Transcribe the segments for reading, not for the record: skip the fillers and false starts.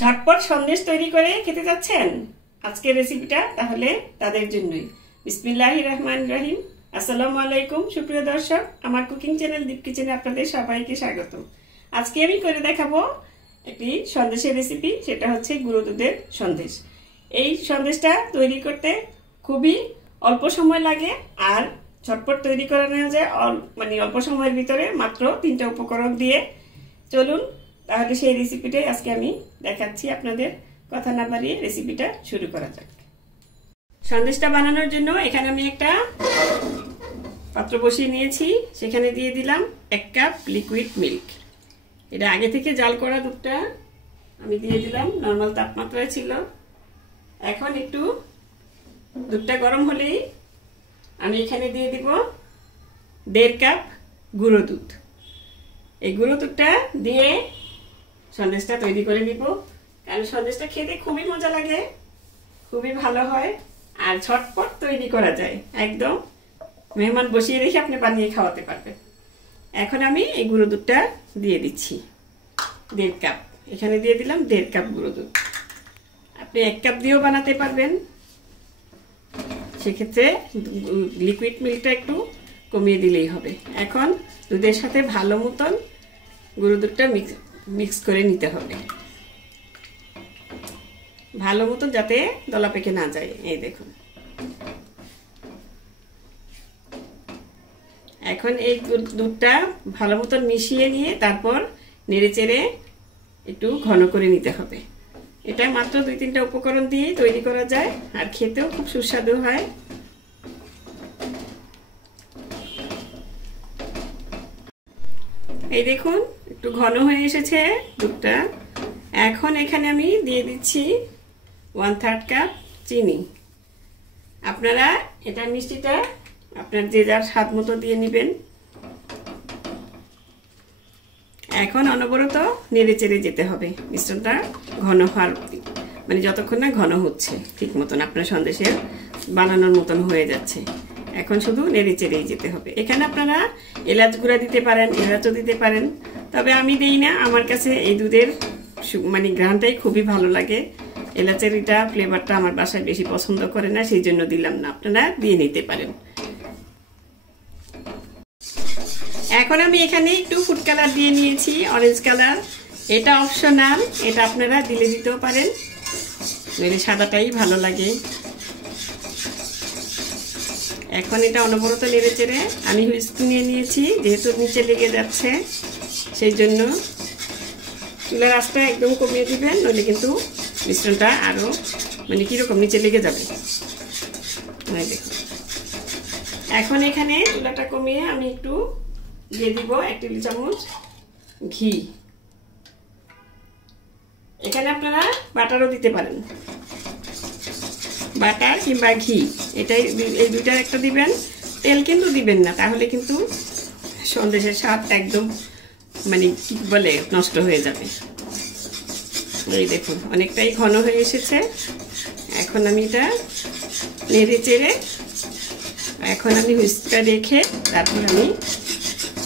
ঝটপট সন্দেশ তৈরি করে খেতে যাচ্ছেন? আজকের রেসিপিটা তাহলে তাদের জন্যই। বিসমিল্লাহির রহমানির রহিম। আসসালামু আলাইকুম সুপ্রিয় দর্শক, আমার কুকিং চ্যানেল দীপ কিচেনে আপনাদের সবাইকে স্বাগত। আজকে আমি করে দেখাবো একটি সন্দেশের রেসিপি, সেটা হচ্ছে গুঁড়ো দুধের সন্দেশ। এই সন্দেশটা তৈরি করতে খুবই অল্প সময় লাগে আর ঝটপট তৈরি করে নেওয়া যায় অল্প সময়ের ভিতরে, মাত্র 3টা উপকরণ দিয়ে। চলুন তাহলে সেই রেসিপিটাই আজকে আমি দেখাচ্ছি আপনাদের। কথা না বাড়িয়ে রেসিপিটা শুরু করা যাক। সন্দেশটা বানানোর জন্য এখানে আমি একটা পাত্র বসিয়ে নিয়েছি, সেখানে দিয়ে দিলাম 1 কাপ লিকুইড মিল্ক। এটা আগে থেকে জাল করা দুধটা আমি দিয়ে দিলাম, নর্মাল তাপমাত্রায় ছিল। এখন একটু দুধটা গরম হলেই আমি এখানে দিয়ে দিব 1.5 কাপ গুঁড়ো দুধ। এই গুঁড়ো দুধটা দিয়ে সন্দেশটা তৈরি করে নিব, কারণ সন্দেশটা খেতে খুবই মজা লাগে, খুবই ভালো হয় আর ঝটপট তৈরি করা যায়। একদম মেহমান বসিয়ে রেখে আপনি বানিয়ে খাওয়াতে পারবেন। এখন আমি এই গুঁড়ো দুধটা দিয়ে দিচ্ছি 1.5 কাপ। এখানে দিয়ে দিলাম 1.5 কাপ গুঁড়ো দুধ। আপনি 1 কাপ দিয়েও বানাতে পারবেন, সেক্ষেত্রে লিকুইড মিল্কটা একটু কমিয়ে দিলেই হবে। এখন দুধের সাথে ভালো মতন গুঁড়ো দুধটা মিক্স করে নিতে হবে, ভালো মতন যাতে দলা পেকে না যায়। এই দেখুন, এখন এই দুধটা ভালো মতন মিশিয়ে নিয়ে তারপর নেড়ে চেড়ে একটু ঘন করে নিতে হবে। এটা মাত্র 2-3টা উপকরণ দিয়ে তৈরি করা যায় আর খেতেও খুব সুস্বাদু হয়। এই দেখুন একটু ঘন হয়ে এসেছে দুধটা। এখন এখানে আমি দিয়ে দিচ্ছি 1/3 কাপ চিনি। আপনারা এটা মিষ্টিটা আপনার যে যার স্বাদ মতো দিয়ে নেবেন। এখন অনবরত নেড়ে চেড়ে যেতে হবে মিশ্রণটা ঘন হওয়ার, মানে যতক্ষণ না ঘন হচ্ছে ঠিক মতন আপনার সন্দেশের বানানোর মতন হয়ে যাচ্ছে। এখন শুধু নেড়ে চেড়েই যেতে হবে। এখানে আপনারা এলাচ গুঁড়া দিতে পারেন, এলাচও দিতে পারেন, তবে আমি দেই না। আমার কাছে এই দুধের মানে ঘ্রাণটাই খুবই ভালো লাগে। এলাচের এটা ফ্লেভারটা আমার বাসায় বেশি পছন্দ করে না, সেই জন্য দিলাম না। আপনারা দিয়ে নিতে পারেন। এখন আমি এখানে একটু ফুড কালার দিয়ে নিয়েছি, অরেঞ্জ কালার। এটা অপশনাল, এটা আপনারা দিলে দিতেও পারেন, নইলে সাদাটাই ভালো লাগে। এখন এটা অনবরত নেড়ে চেড়ে আমি হুইস্ক নিয়ে নিয়েছি, যেহেতু নিচে লেগে যাচ্ছে সেই জন্য চুলার আঁচটা একদম কমিয়ে দিবেন, নইলে কিন্তু মিশ্রণটা আরো মানে কিরকম নিচে লেগে যাবে। দেখুন, এখন এখানে চুলাটা কমিয়ে আমি একটু দিয়ে দিব 1 টেবিল চামচ ঘি। এখানে আপনারা বাটারও দিতে পারেন, বাটার কিংবা ঘি, এটাই এই দুইটার একটা দিবেন। তেল কিন্তু দিবেন না, তাহলে কিন্তু সন্দেশের স্বাদ একদম মানে কি বলে নষ্ট হয়ে যাবে। এই দেখুন অনেকটাই ঘন হয়ে এসেছে। এখন আমি এটা নেড়ে চেড়ে এখন আমি হুইস্কটা রেখে তারপর আমি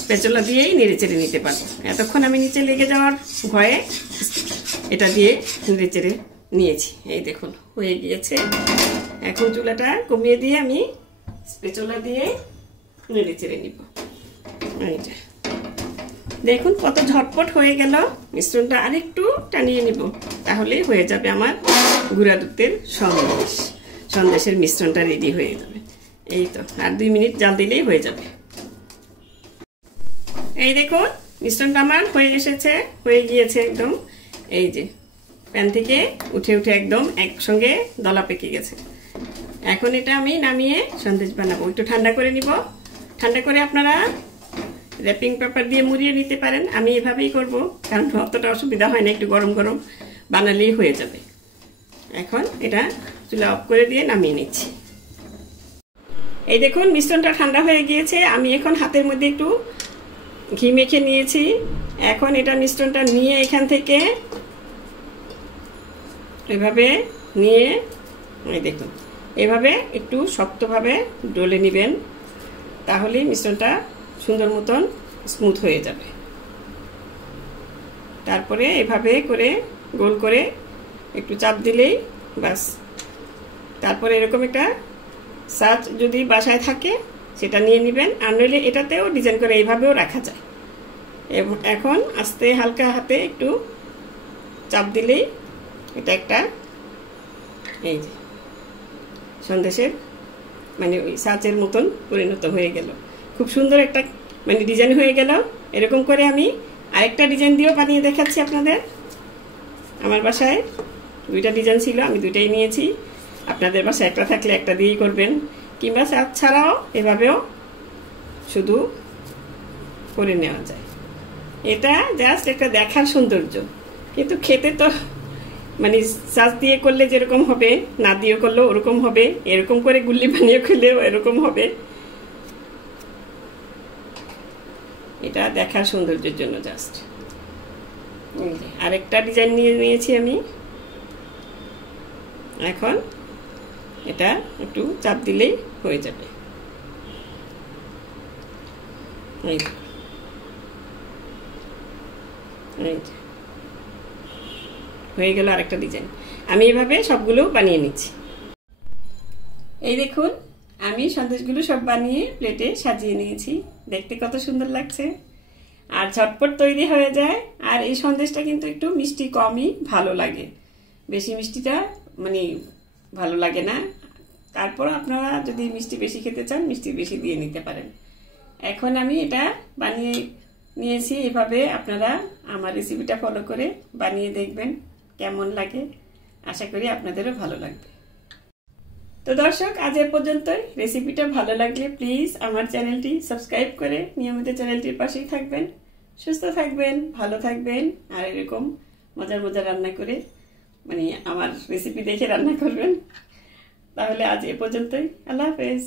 স্প্যাচুলা দিয়েই নেড়ে চেড়ে নিতে পারবো। এতক্ষণ আমি নিচে লেগে যাওয়ার ভয়ে এটা দিয়ে নেড়ে চেড়ে নিয়েছি। এই দেখুন হয়ে গিয়েছে। এখন চুলাটা কমিয়ে দিয়ে আমি স্প্যাচুলা দিয়ে নেড়ে চেড়ে নিব। এইটা দেখুন কত ঝটপট হয়ে গেল। মিশ্রণটা আরেকটু টানিয়ে নিব, তাহলেই হয়ে যাবে আমার গুঁড়া দুধের সন্দেশ। সন্দেশের মিশ্রণটা রেডি হয়ে যাবে। এই তো আর 2 মিনিট জাল দিলেই হয়ে যাবে। এই দেখুন মিশ্রণটা আমার হয়ে এসেছে, হয়ে গিয়েছে একদম। এই যে প্যান থেকে উঠে উঠে একদম একসঙ্গে দলা পেকে গেছে। এখন এটা আমি নামিয়ে সন্দেশ বানাবো। একটু ঠান্ডা করে নিব। ঠান্ডা করে আপনারা র্যাপিং পেপার দিয়ে মুড়িয়ে নিতে পারেন। আমি এভাবেই করব, কারণ অতটা অসুবিধা হয় না, একটু গরম গরম বানালেই হয়ে যাবে। এখন এটা চুলা অফ করে দিয়ে নামিয়ে নিচ্ছি। এই দেখুন মিশ্রণটা ঠান্ডা হয়ে গিয়েছে। আমি এখন হাতের মধ্যে একটু ঘি মেখে নিয়েছি। এখন এটা মিশ্রণটা নিয়ে এখান থেকে এভাবে নিয়ে এই দেখুন এভাবে একটু শক্তভাবে ডলে নেবেন, তাহলেই মিশ্রণটা সুন্দর মতন স্মুথ হয়ে যাবে। তারপরে এভাবে করে গোল করে একটু চাপ দিলেই বাস। তারপরে এরকম একটা সাজ যদি বাসায় থাকে সেটা নিয়ে নেবেন, আর নইলে এটাতেও ডিজাইন করে এইভাবেও রাখা যায়। এবং এখন আস্তে হালকা হাতে একটু চাপ দিলেই এটা একটা এই যে সন্দেশের মানে ওই সাজের মতন পরিণত হয়ে গেল। খুব সুন্দর একটা মানে ডিজাইন হয়ে গেল। এরকম করে আমি আরেকটা ডিজাইন দিয়েও বানিয়ে দেখাচ্ছি আপনাদের। আমার বাসায় দুইটা ডিজাইন ছিল, আমি দুইটাই নিয়েছি। আপনাদের বাসায় একটা থাকলে একটা দিয়েই করবেন, কিংবা সাজ ছাড়াও এভাবেও শুধু করে নেওয়া যায়। এটা জাস্ট একটা দেখার সৌন্দর্য, কিন্তু খেতে তো মানে সাজ দিয়ে করলে যেরকম হবে, না দিয়ে করলেও ওরকম হবে, এরকম করে গুল্লি বানিয়ে করলেও এরকম হবে। এটা দেখার সৌন্দর্যের জন্য জাস্ট। আরেকটা ডিজাইন নিয়ে নিয়েছি আমি। এখন এটা একটু চাপ দিলেই হয়ে যাবে। এই হয়ে গেল আরেকটা ডিজাইন। আমি এইভাবে সবগুলো বানিয়ে নিচ্ছি। এই দেখুন, আমি সন্দেশগুলো সব বানিয়ে প্লেটে সাজিয়ে নিয়েছি। দেখতে কত সুন্দর লাগছে, আর ঝটপট তৈরি হয়ে যায়। আর এই সন্দেশটা কিন্তু একটু মিষ্টি কমই ভালো লাগে, বেশি মিষ্টিটা মানে ভালো লাগে না। তারপর আপনারা যদি মিষ্টি বেশি খেতে চান মিষ্টি বেশি দিয়ে নিতে পারেন। এখন আমি এটা বানিয়ে নিয়েছি। এভাবে আপনারা আমার রেসিপিটা ফলো করে বানিয়ে দেখবেন কেমন লাগে। আশা করি আপনাদেরও ভালো লাগবে। তো দর্শক, আজ এ পর্যন্তই। রেসিপিটা ভালো লাগলে প্লিজ আমার চ্যানেলটি সাবস্ক্রাইব করে নিয়মিত চ্যানেলটির পাশেই থাকবেন। সুস্থ থাকবেন, ভালো থাকবেন, আর এরকম মজার মজার রান্না করে মানে আমার রেসিপি দেখে রান্না করবেন। তাহলে আজ এ পর্যন্তই। আল্লাহ হাফেজ।